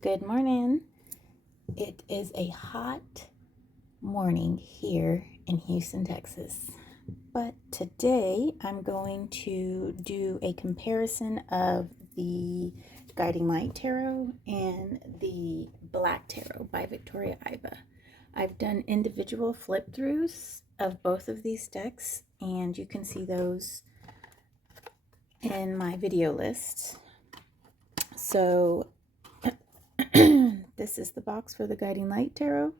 Good morning. It is a hot morning here in Houston, Texas. But today I'm going to do a comparison of the Guiding Light Tarot and the Black Tarot by Victoria Iva. I've done individual flip throughs of both of these decks, and you can see those in my video list. So this is the box for the Guiding Light Tarot,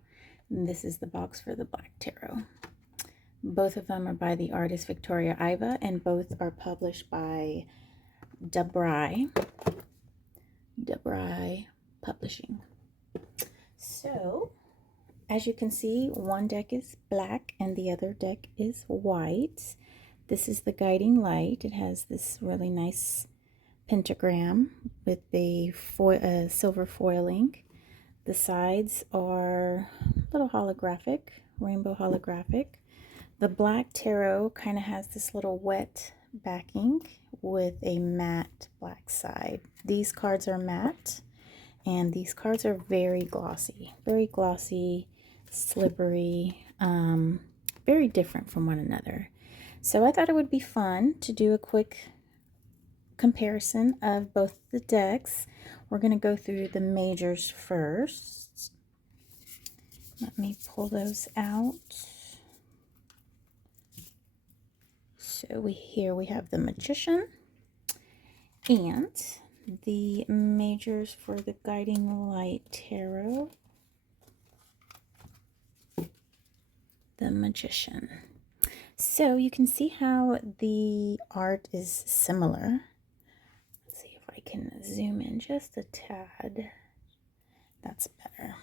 and this is the box for the Black Tarot. Both of them are by the artist Victoria Iva, and both are published by Dezarey Publishing. So, as you can see, one deck is black and the other deck is white. This is the Guiding Light. It has this really nice pentagram with the silver foiling. The sides are a little holographic, rainbow holographic. The Black Tarot kind of has this little wet backing with a matte black side. These cards are matte, and these cards are very glossy, slippery, very different from one another. So I thought it would be fun to do a quick comparison of both the decks. We're going to go through the majors first. Let me pull those out. So here we have the Magician and the majors for the Guiding Light Tarot. The Magician. So you can see how the art is similar. Let's see if I can zoom in just a tad. That's better.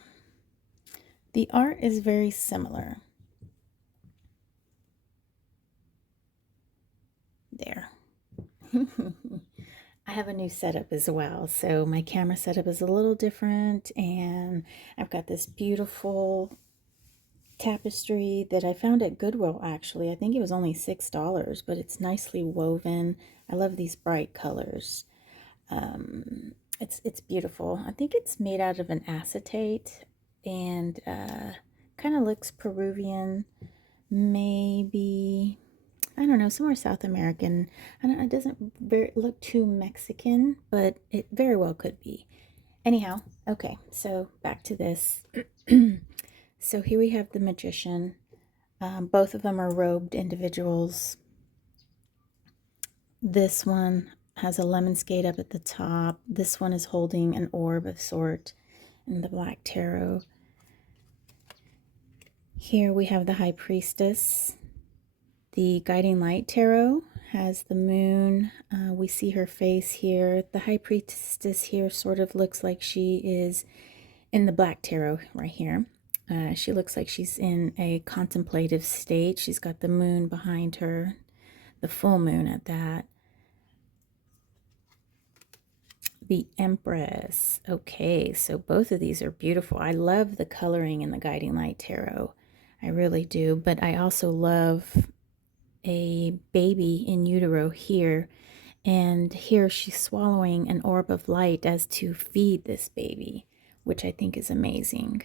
The art is very similar. There. I have a new setup as well, so my camera setup is a little different, and I've got this beautiful tapestry that I found at Goodwill. Actually, I think it was only $6, but it's nicely woven. I love these bright colors. It's beautiful. I think it's made out of an acetate, and kind of looks Peruvian, maybe, I don't know, somewhere South American. It doesn't look too Mexican, but it very well could be. Anyhow, okay, so back to this. So here we have the Magician. Both of them are robed individuals. This one has a lemon skate up at the top. This one is holding an orb of sort in the Black Tarot. Here we have the High Priestess. The Guiding Light Tarot has the moon. We see her face here. The High Priestess here sort of looks like she is in the Black Tarot right here. She looks like she's in a contemplative state. She's got the moon behind her, the full moon at that. The Empress. Okay, so both of these are beautiful. I love the coloring in the Guiding Light Tarot. I really do, but I also love a baby in utero here, and here she's swallowing an orb of light as to feed this baby, which I think is amazing.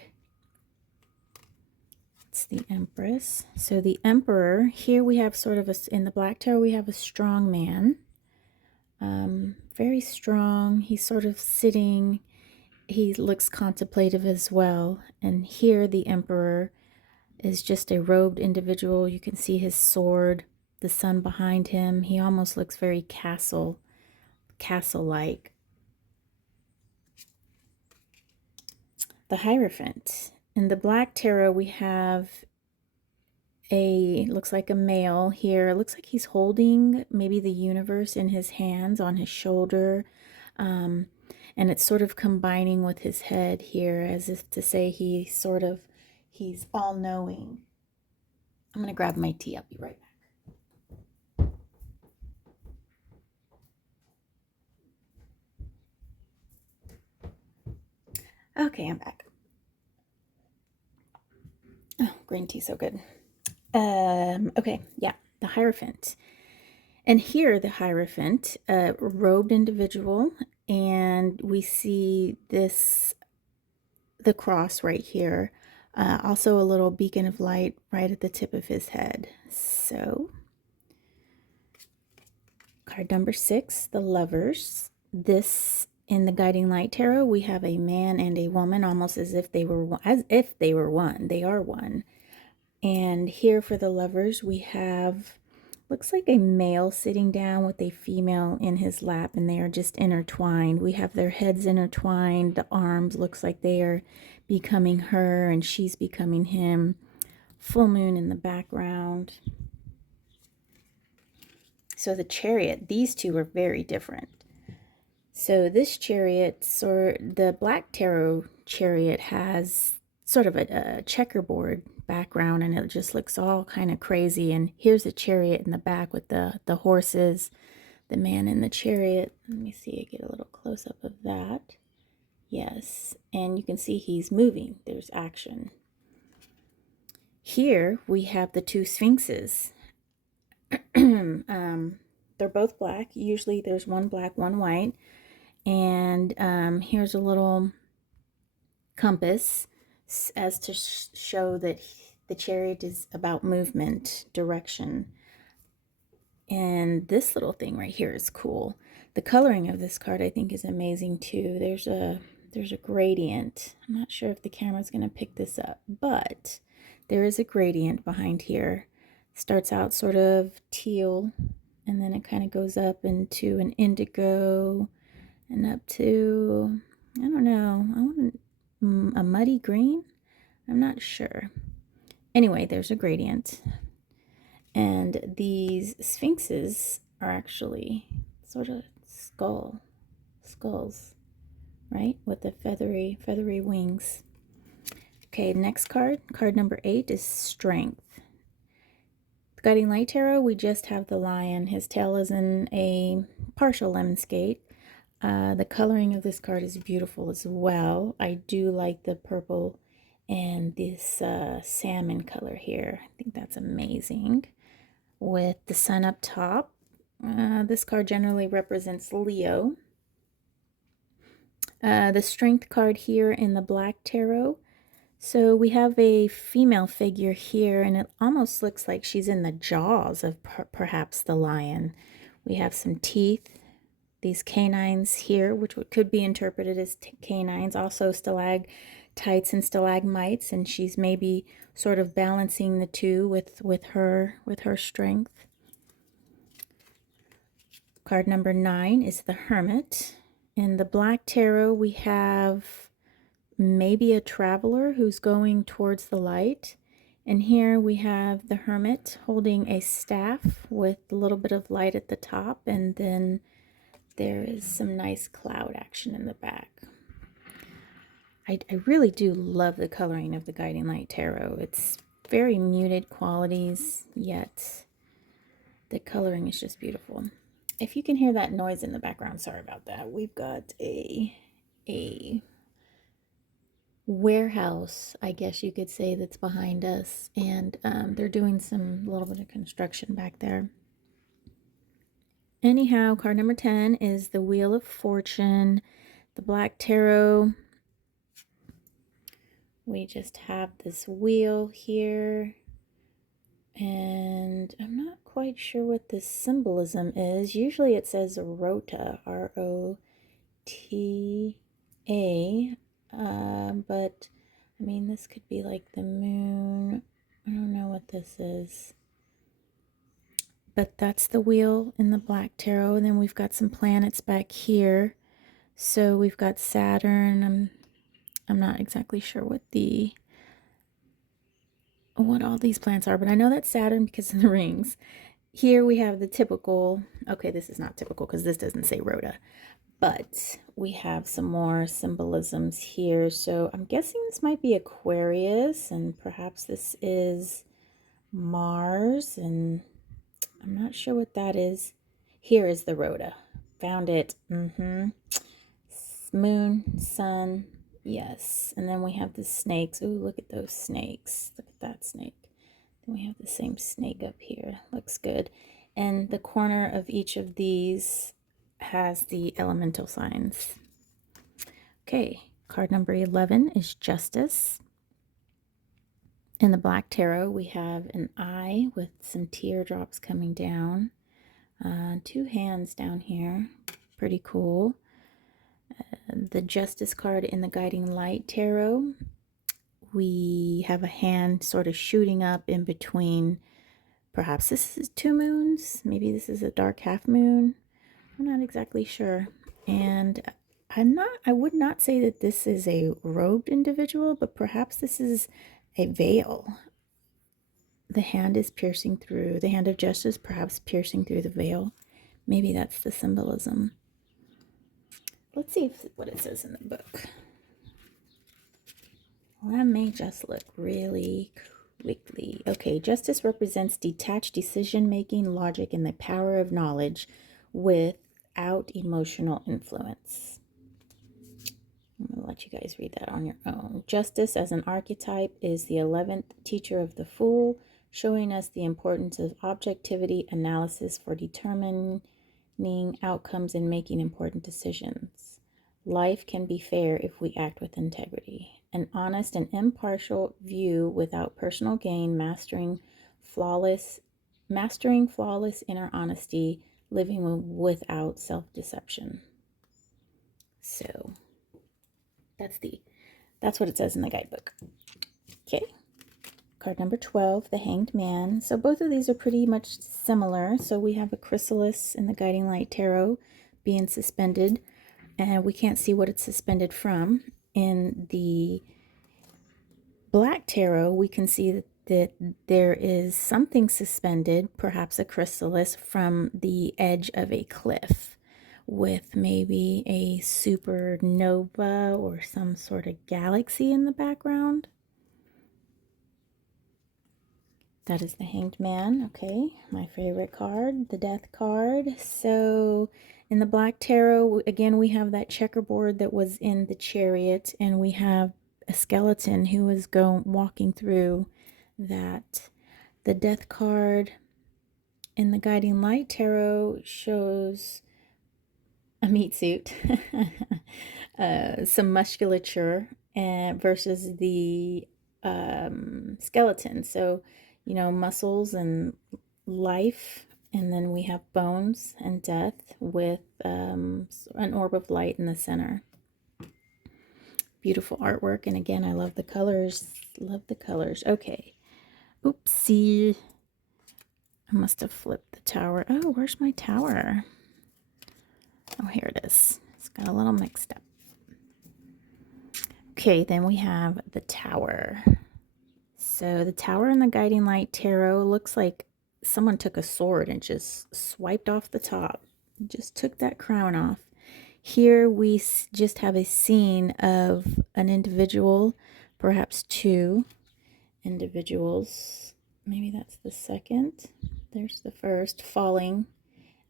It's the Empress. So the Emperor, here we have sort of in the Black Tarot, we have a strong man. Very strong. He's sort of sitting. He looks contemplative as well. And here the Emperor is just a robed individual. You can see his sword, the sun behind him. He almost looks very castle-like. The Hierophant. In the Black Tarot, we have looks like a male here. It looks like he's holding maybe the universe in his hands on his shoulder. And it's sort of combining with his head here, as if to say he's all-knowing. I'm going to grab my tea. I'll be right back. Okay, I'm back. Oh, green tea, so good. Okay, yeah, the Hierophant. And here the Hierophant, robed individual, and we see this the cross right here. Also a little beacon of light right at the tip of his head. So, card number 6, the Lovers. This, in the Guiding Light Tarot, we have a man and a woman, almost as if they were one. As if they were one. They are one. And here for the Lovers, we have, looks like a male sitting down with a female in his lap, and they are just intertwined. We have their heads intertwined. The arms looks like they are becoming her and she's becoming him. Full moon in the background. So the Chariot, these two are very different. So this Chariot, or the Black Tarot Chariot, has sort of a checkerboard background, and it just looks all kind of crazy. And here's a Chariot in the back with the horses, the man in the chariot. Let me see, I get a little close up of that. Yes, and you can see he's moving. There's action. Here we have the two Sphinxes. They're both black. Usually there's one black, one white. And here's a little compass as to show that the chariot is about movement, direction. And this little thing right here is cool. The coloring of this card, I think, is amazing too. There's a gradient. I'm not sure if the camera's going to pick this up, but there is a gradient behind here. Starts out sort of teal, and then it kind of goes up into an indigo, and up to, I don't know, I want a muddy green? I'm not sure. Anyway, there's a gradient. And these sphinxes are actually sort of skulls, right? With the feathery wings. Okay, next card, card number 8 is Strength. The Guiding Light Tarot, we just have the lion. His tail is in a partial lemon skate. The coloring of this card is beautiful as well. I do like the purple and this salmon color here. I think that's amazing. With the sun up top. This card generally represents Leo. The Strength card here in the Black Tarot. So we have a female figure here, and it almost looks like she's in the jaws of perhaps the lion. We have some teeth. These canines here, which could be interpreted as canines, also stalactites and stalagmites, and she's maybe sort of balancing the two with her strength. Card number 9 is the Hermit. In the Black Tarot, we have maybe a traveler who's going towards the light. And here we have the Hermit holding a staff with a little bit of light at the top, and then there is some nice cloud action in the back. I really do love the coloring of the Guiding Light Tarot. It's very muted qualities, yet the coloring is just beautiful. If you can hear that noise in the background, sorry about that. We've got a warehouse, I guess you could say, that's behind us, and they're doing some little bit of construction back there. Anyhow, card number 10 is the Wheel of Fortune. The Black Tarot, we just have this wheel here, and I'm not quite sure what the symbolism is. Usually it says Rota, R-O-T-A, but I mean, this could be like the moon. I don't know what this is. But that's the wheel in the Black Tarot. And then we've got some planets back here. So we've got Saturn. I'm not exactly sure what all these planets are, but I know that's Saturn because of the rings. Here we have the typical, okay, this is not typical because this doesn't say Rhoda, but we have some more symbolisms here. So I'm guessing this might be Aquarius, and perhaps this is Mars, and I'm not sure what that is. Here is the Rhoda. Found it. Moon, sun, yes. And then we have the snakes. Ooh, look at those snakes. Look at that snake. Then we have the same snake up here. Looks good. And the corner of each of these has the elemental signs. Okay, Card number 11 is Justice. In the Black Tarot, we have an eye with some teardrops coming down. 2 hands down here. Pretty cool. The Justice card in the Guiding Light Tarot, we have a hand sort of shooting up in between. Perhaps this is 2 moons. Maybe this is a dark half moon. I'm not exactly sure. And I would not say that this is a robed individual, but perhaps this is a veil. The hand is piercing through, the hand of justice, perhaps piercing through the veil. Maybe that's the symbolism. Let's see what it says in the book. Let me just look really quickly. Okay, justice represents detached decision-making, logic, and the power of knowledge without emotional influence. I'm going to let you guys read that on your own. Justice as an archetype is the 11th teacher of the Fool, showing us the importance of objectivity analysis for determining outcomes and making important decisions. Life can be fair if we act with integrity. An honest and impartial view without personal gain, mastering flawless inner honesty, living without self-deception. So that's what it says in the guidebook. Okay. Card number 12, the Hanged Man. So both of these are pretty much similar. So we have a chrysalis in the Guiding Light Tarot being suspended, and we can't see what it's suspended from. In the Black Tarot, we can see that there is something suspended, perhaps a chrysalis, from the edge of a cliff, with maybe a supernova or some sort of galaxy in the background. That is the Hanged Man. Okay, my favorite card, the Death card. So in the Black Tarot, again, we have that checkerboard that was in the Chariot, and we have a skeleton who is walking through that. The Death card in the Guiding Light Tarot shows a meat suit, some musculature, and versus the skeleton. So, you know, muscles and life, and then we have bones and death with an orb of light in the center. Beautiful artwork, and again, I love the colors. Love the colors. Okay. Oopsie. I must have flipped the tower. Oh, where's my tower? Oh, here it is. It's got a little mixed up. Okay, then we have the tower. So the tower in the Guiding Light Tarot looks like someone took a sword and just swiped off the top. Just took that crown off. Here we just have a scene of an individual, perhaps 2 individuals. Maybe that's the second. There's the first, falling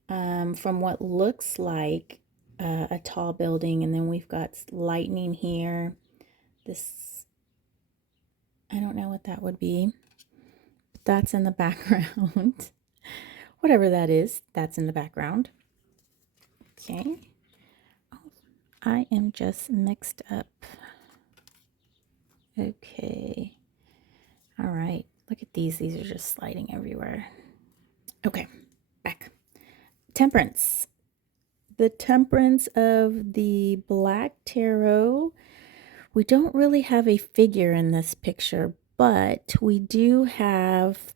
from what looks like a tall building, and then we've got lightning here. This, I don't know what that would be, but that's in the background. Whatever that is, that's in the background. Okay. Oh, I am just mixed up. Okay. All right. Look at these. These are just sliding everywhere. Okay. Back. Temperance. The Temperance of the Black Tarot. We don't really have a figure in this picture, but we do have,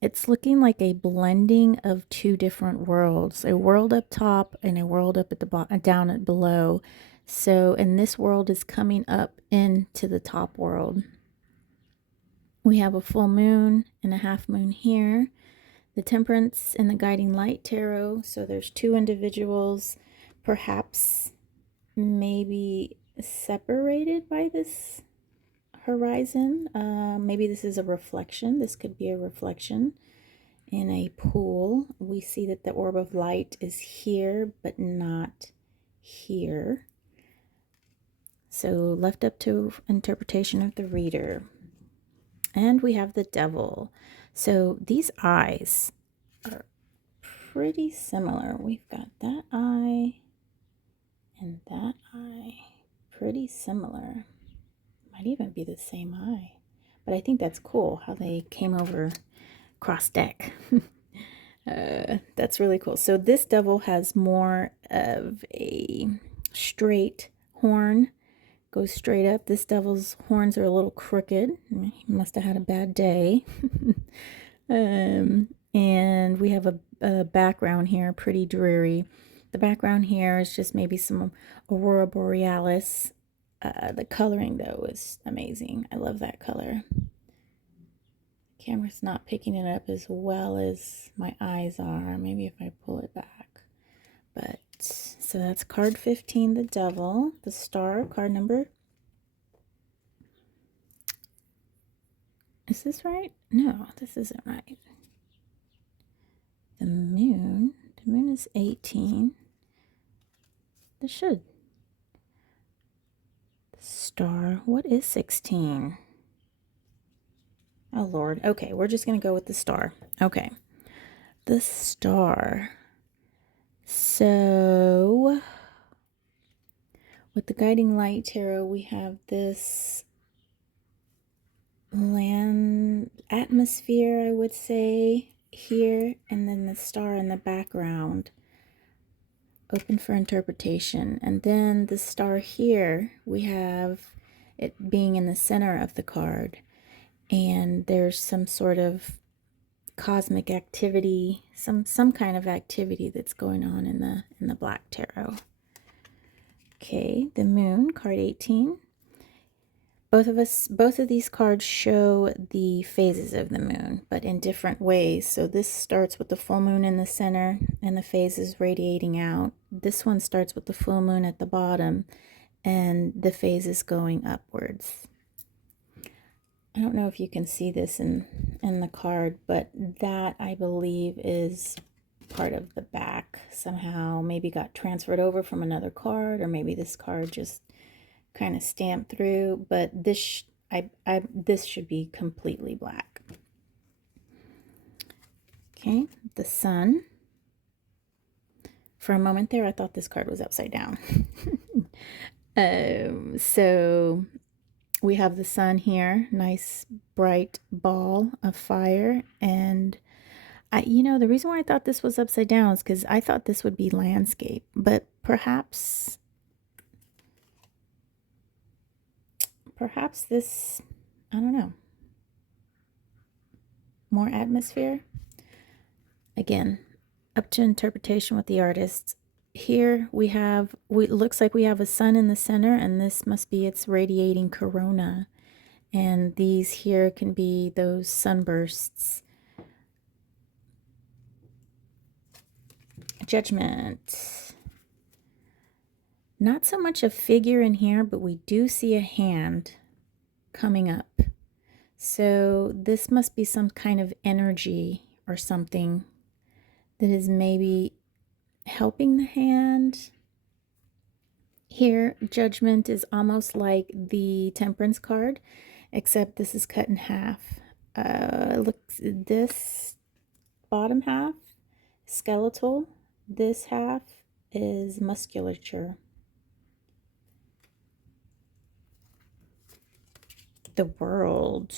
it's looking like a blending of 2 different worlds, a world up top and a world up at the bottom, down at below. So, and this world is coming up into the top world. We have a full moon and a half moon here. The Temperance in the Guiding Light Tarot. So there's 2 individuals, perhaps maybe separated by this horizon. Maybe this is a reflection. This could be a reflection in a pool. We see that the orb of light is here, but not here. So left up to interpretation of the reader. And we have the Devil. So these eyes are pretty similar. We've got that eye and that eye. pretty similar. Might even be the same eye. But I think that's cool how they came over cross deck. That's really cool. So this devil has more of a straight horn, goes straight up. This devil's horns are a little crooked. He must have had a bad day. And we have a background here, pretty dreary. The background here is just maybe some aurora borealis. The coloring, though, is amazing. I love that color. Camera's not picking it up as well as my eyes are. Maybe if I pull it back. But, so that's card 15, the devil. The star, card number. Is this right? No, this isn't right. The moon is 18. This should. The star, what is 16? Oh, Lord. Okay, we're just going to go with the star. Okay. The star. So, with the Guiding Light Tarot, we have this land atmosphere, I would say, here, and then the star in the background. Open for interpretation. And then the star here, we have it being in the center of the card. And there's some sort of cosmic activity, some kind of activity that's going on in the Black Tarot. Okay, the moon, card 18. Both of these cards show the phases of the moon, but in different ways. So this starts with the full moon in the center and the phases radiating out. This one starts with the full moon at the bottom and the phases going upwards. I don't know if you can see this in the card, but that, I believe, is part of the back. Somehow maybe got transferred over from another card, or maybe this card just kind of stamped through, but this this should be completely black. Okay, the sun. For a moment there, I thought this card was upside down. So we have the sun here, nice bright ball of fire. And the reason why I thought this was upside down is because I thought this would be landscape, but perhaps this, I don't know, more atmosphere. Again, up to interpretation with the artist. Here it looks like we have a sun in the center, and this must be its radiating corona. And these here can be those sunbursts. Judgment. Not so much a figure in here, but we do see a hand coming up. So this must be some kind of energy or something that is maybe helping the hand. Here, Judgment is almost like the Temperance card, except this is cut in half. This bottom half, skeletal. This half is musculature. The World.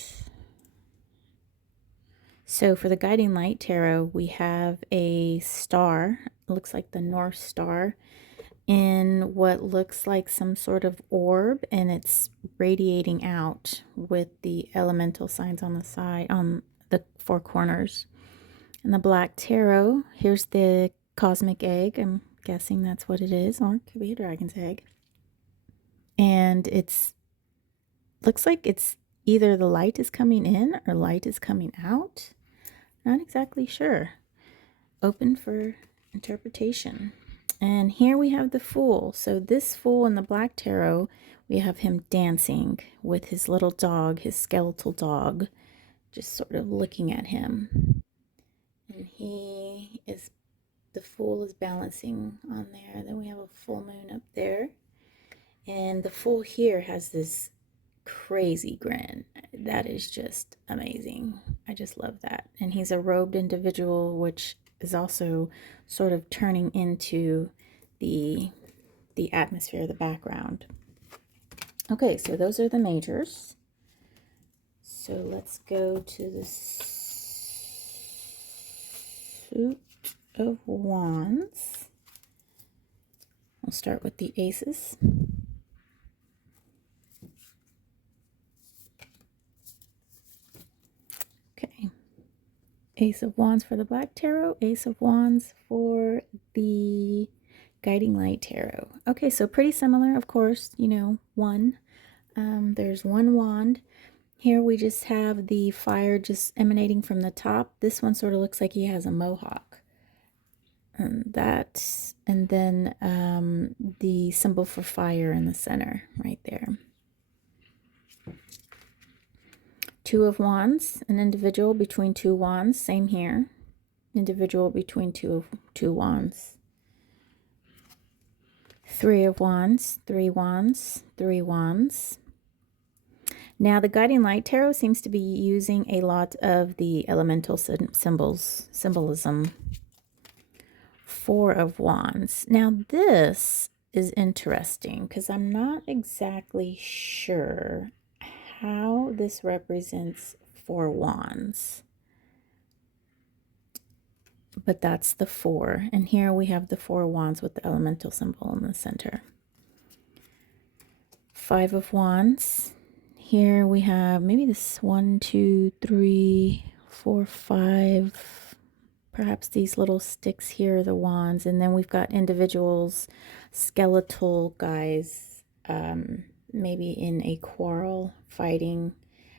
So for the Guiding Light Tarot, we have a star. It looks like the North Star in what looks like some sort of orb, and it's radiating out with the elemental signs on the side, on the four corners. And the Black Tarot, here's the cosmic egg. I'm guessing that's what it is, or it could be a dragon's egg. And it's looks like it's either the light is coming in or light is coming out. Not exactly sure. Open for interpretation. And here we have the Fool. So this Fool in the Black Tarot, we have him dancing with his little dog, his skeletal dog, just sort of looking at him. And the Fool is balancing on there. Then we have a full moon up there. And the Fool here has this crazy grin. That is just amazing. I just love that. And he's a robed individual, which is also sort of turning into the atmosphere, the background. Okay, so those are the majors. So let's go to the suit of wands. We'll start with the aces. Okay. Ace of Wands for the Black Tarot, Ace of Wands for the Guiding Light Tarot. Okay, so pretty similar, of course, you know, one. There's one wand. Here we just have the fire just emanating from the top. This one sort of looks like he has a mohawk. And then the symbol for fire in the center right there. Two of Wands, an individual between two wands, same here. Individual between two wands. Three of Wands, three wands, three wands. Now the Guiding Light Tarot seems to be using a lot of the elemental symbolism. Four of Wands. Now this is interesting because I'm not exactly sure how this represents four wands. But that's the four. And here we have the four wands with the elemental symbol in the center. Five of Wands. Here we have maybe this 1, 2, 3, 4, 5. Perhaps these little sticks here are the wands. And then we've got individuals, skeletal guys, maybe in a quarrel, fighting.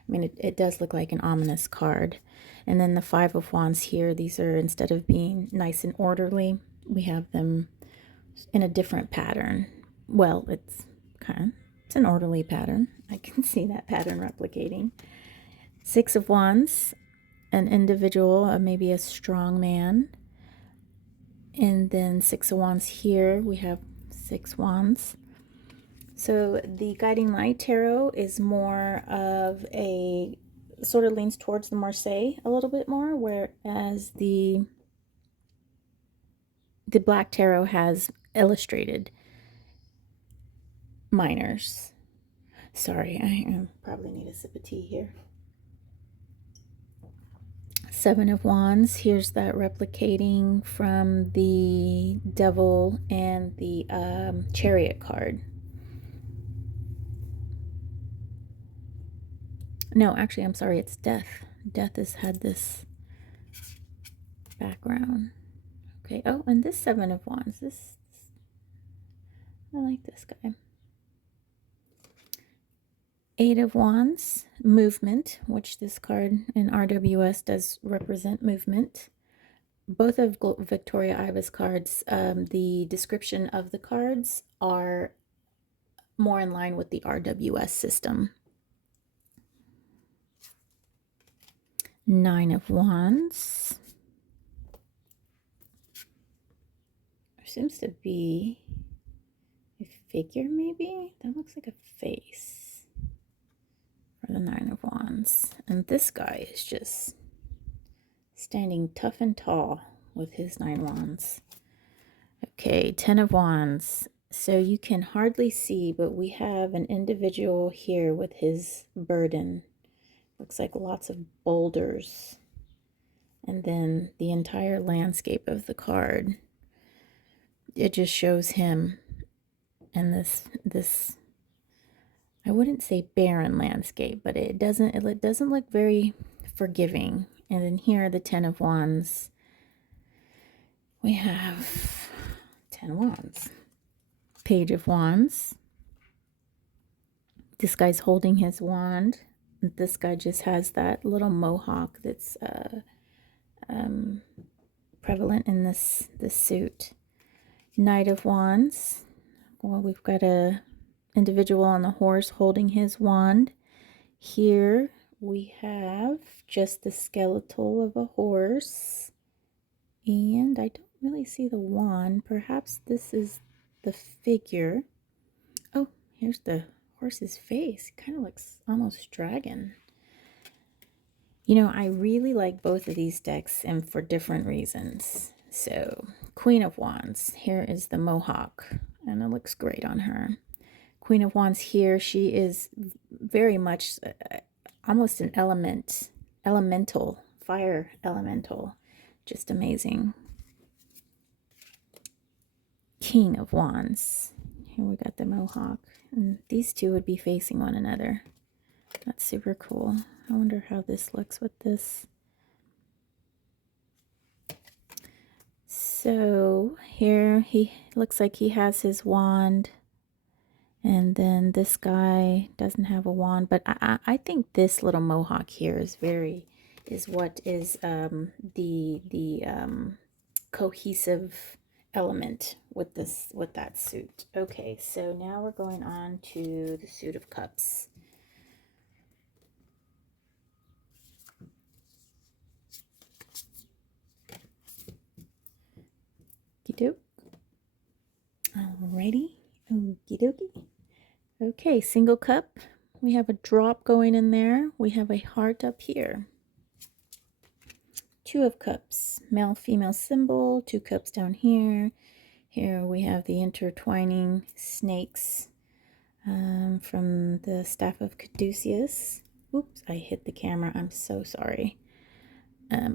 I mean, it does look like an ominous card. And then the Five of Wands here, these are, instead of being nice and orderly, we have them in a different pattern. Well, it's an orderly pattern. I can see that pattern replicating. Six of Wands, an individual, maybe a strong man. And then Six of Wands here, we have six wands. So the Guiding Light Tarot is more of a, sort of leans towards the Marseille a little bit more, whereas the Black Tarot has illustrated minors. Sorry, I probably need a sip of tea here. Seven of Wands, here's that replicating from the Devil and the Chariot card. No, actually, I'm sorry, it's Death. Death has had this background. Okay, oh, and this Seven of Wands, I like this guy. Eight of Wands, movement, which this card in RWS does represent movement. Both of Victoria Iva's cards, the description of the cards are more in line with the RWS system. Nine of Wands. There seems to be a figure, maybe? That looks like a face for the Nine of Wands. And this guy is just standing tough and tall with his 9 wands. Okay, 10 of Wands. So you can hardly see, but we have an individual here with his burden. Looks like lots of boulders. And then the entire landscape of the card. It just shows him and this I wouldn't say barren landscape, but it doesn't look very forgiving. And then here, the 10 of Wands. We have 10 wands. Page of Wands. This guy's holding his wand. This guy just has that little mohawk that's prevalent in this suit. Knight of Wands. Well, we've got a individual on the horse holding his wand. Here we have just the skeletal of a horse. And I don't really see the wand. Perhaps this is the figure. Oh, here's the horse's face. Kind of looks almost dragon. You know, I really like both of these decks, and for different reasons. So, Queen of Wands. Here is the mohawk, and it looks great on her. Queen of Wands here, she is very much almost an elemental, fire elemental. Just amazing. King of Wands. Here we got the Mohawk. And these two would be facing one another. That's super cool. I wonder how this looks with this. So here he looks like he has his wand. And then this guy doesn't have a wand. But I think this little Mohawk here is what is the cohesive element with that suit. Okay, so now we're going on to the suit of cups. Alrighty, okie dokie. Okay, single cup. We have a drop going in there. We have a heart up here. Two of cups, male female symbol. Two cups down here. Here we have the intertwining snakes from the staff of Caduceus. Oops, I hit the camera. I'm so sorry.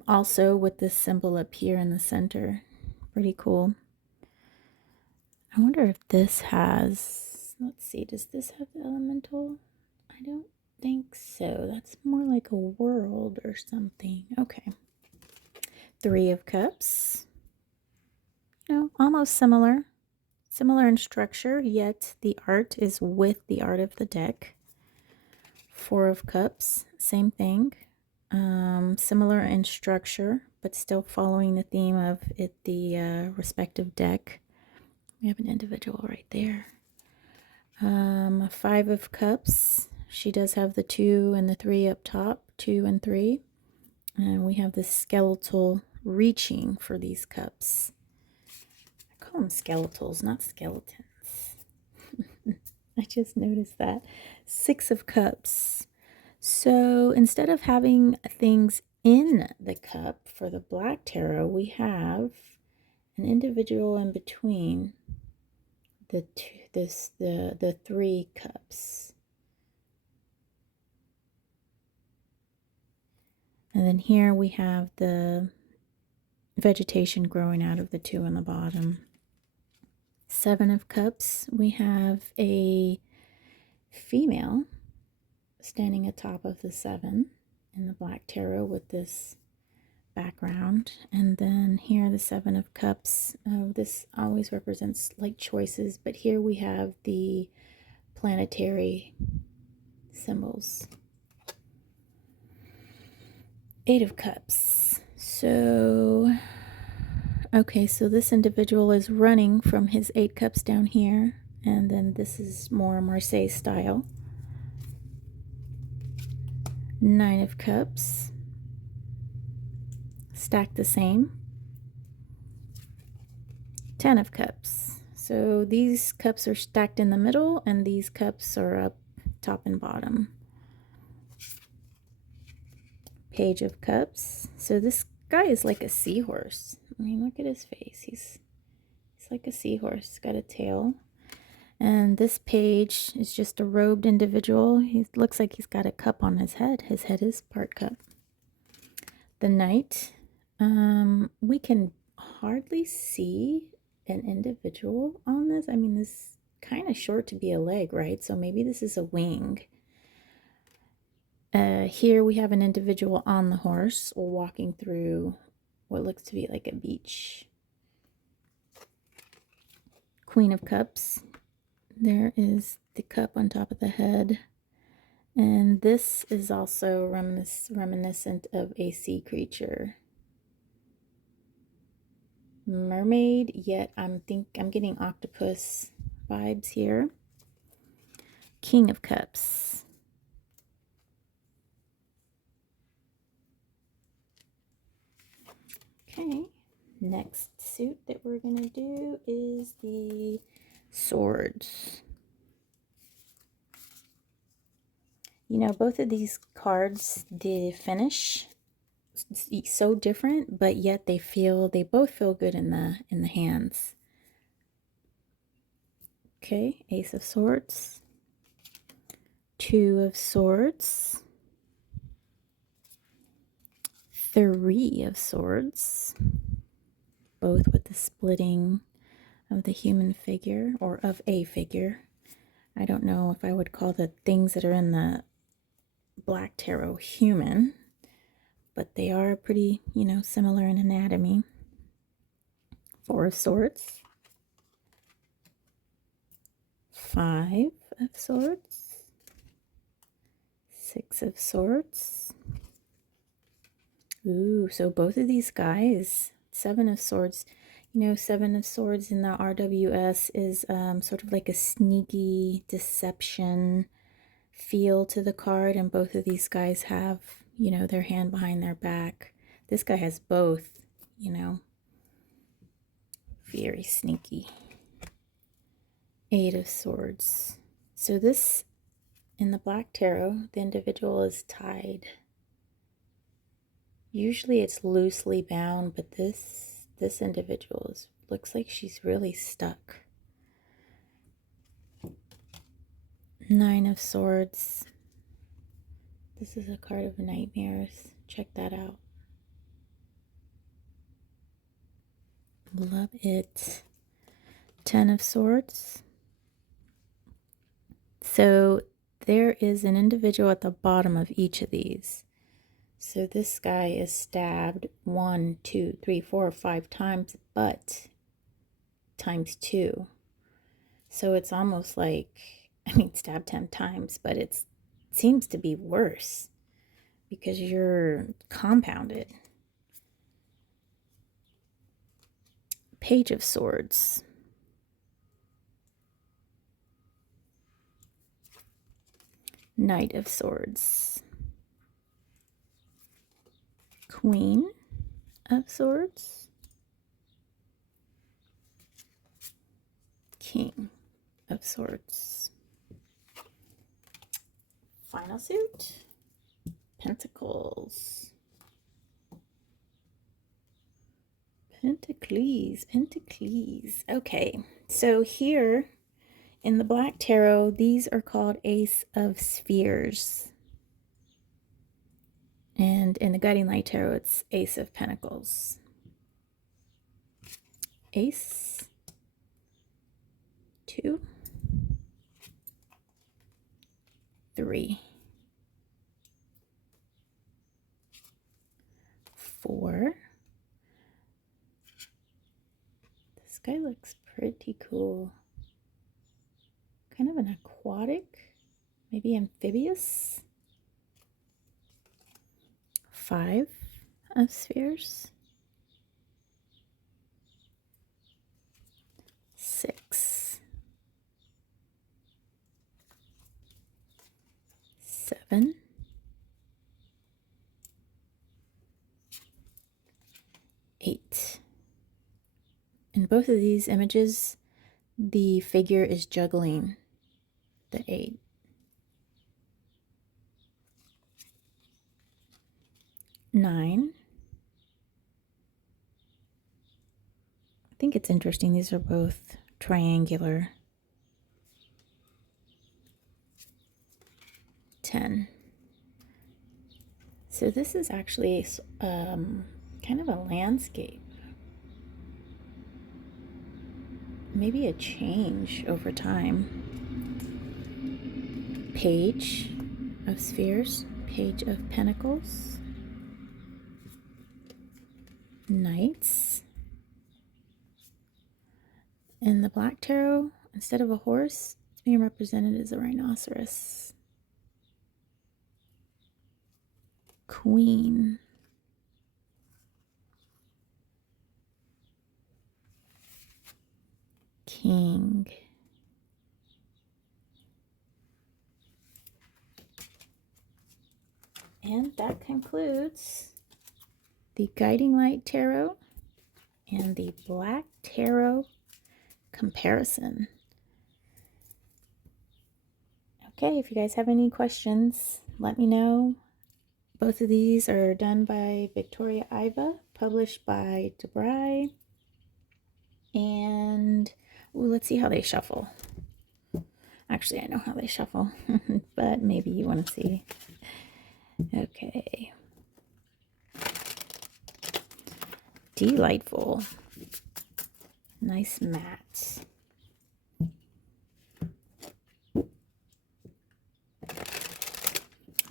Also with this symbol up here in the center. Pretty cool. I wonder if this has, let's see, does this have the elemental? I don't think so. That's more like a world or something. Okay. Three of Cups. You know, almost similar. Similar in structure, yet the art is with the art of the deck. Four of Cups, same thing. Similar in structure, but still following the theme of the respective deck. We have an individual right there. Five of Cups. She does have the 2 and the 3 up top, 2 and 3. And we have the skeletal reaching for these cups. I call them skeletals, not skeletons. I just noticed that. 6 of Cups. So instead of having things in the cup for the Black Tarot, we have an individual in between the 3 cups. And then here we have the vegetation growing out of the 2 on the bottom. 7 of Cups, we have a female standing atop of the 7 in the Black Tarot with this background. And then here the 7 of Cups. This always represents like choices, but here we have the planetary symbols. 8 of Cups. So, okay, so this individual is running from his 8 cups down here, and then this is more Marseille style. 9 of Cups. Stacked the same. 10 of Cups. So these cups are stacked in the middle, and these cups are up top and bottom. Page of Cups. So this guy is like a seahorse. I mean, look at his face. He's like a seahorse. He's got a tail. And this page is just a robed individual. He looks like he's got a cup on his head. His head is part cup. The Knight. We can hardly see an individual on this. I mean, this is kind of short to be a leg, right? So maybe this is a wing. Here we have an individual on the horse walking through what looks to be like a beach. Queen of Cups. There is the cup on top of the head. And this is also reminiscent of a sea creature. Mermaid, yet I'm getting octopus vibes here. King of Cups. Okay, next suit that we're going to do is the swords. You know, both of these cards, the finish so different, but yet they both feel good in the hands. Okay, Ace of Swords. 2 of Swords, 3 of Swords, both with the splitting of the human figure, or of a figure. I don't know if I would call the things that are in the Black Tarot human, but they are pretty, you know, similar in anatomy. 4 of Swords, 5 of Swords, 6 of Swords. Ooh, so both of these guys, 7 of Swords. You know, 7 of Swords in the RWS is sort of like a sneaky deception feel to the card, and both of these guys have, you know, their hand behind their back. This guy has both, you know, very sneaky. 8 of Swords. So this, in the Black Tarot, the individual is tied. Usually it's loosely bound, but this individual looks like she's really stuck. 9 of Swords. This is a card of nightmares. Check that out. Love it. 10 of Swords. So there is an individual at the bottom of each of these. So this guy is stabbed 1, 2, 3, 4, 5 times, but times 2. So it's almost like, I mean, stabbed 10 times, but it seems to be worse because you're compounded. Page of Swords. Knight of Swords. Queen of Swords. King of Swords. Final suit. Pentacles. Pentacles, Pentacles. Okay, so here in the Black Tarot, these are called Ace of Spheres. And in the Guiding Light Tarot, it's Ace of Pentacles. Ace, 2, 3, 4. This guy looks pretty cool. Kind of an aquatic, maybe amphibious. 5 of Spheres. 6. 7. 8. In both of these images, the figure is juggling the 8. 9. I think it's interesting, these are both triangular. 10. So this is actually kind of a landscape. Maybe a change over time. Page of Spheres, Page of Pentacles, Knights. In the Black Tarot, instead of a horse, it's being represented as a rhinoceros. Queen. King. And that concludes the Guiding Light Tarot and the Black Tarot comparison. Okay, if you guys have any questions, let me know. Both of these are done by Victoria Iva, published by Dezarey. And let's see how they shuffle. Actually, I know how they shuffle, but maybe you want to see. Okay. Delightful. Nice mats.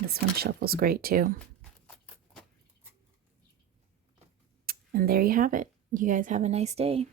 This one shuffles great too. And there you have it. You guys have a nice day.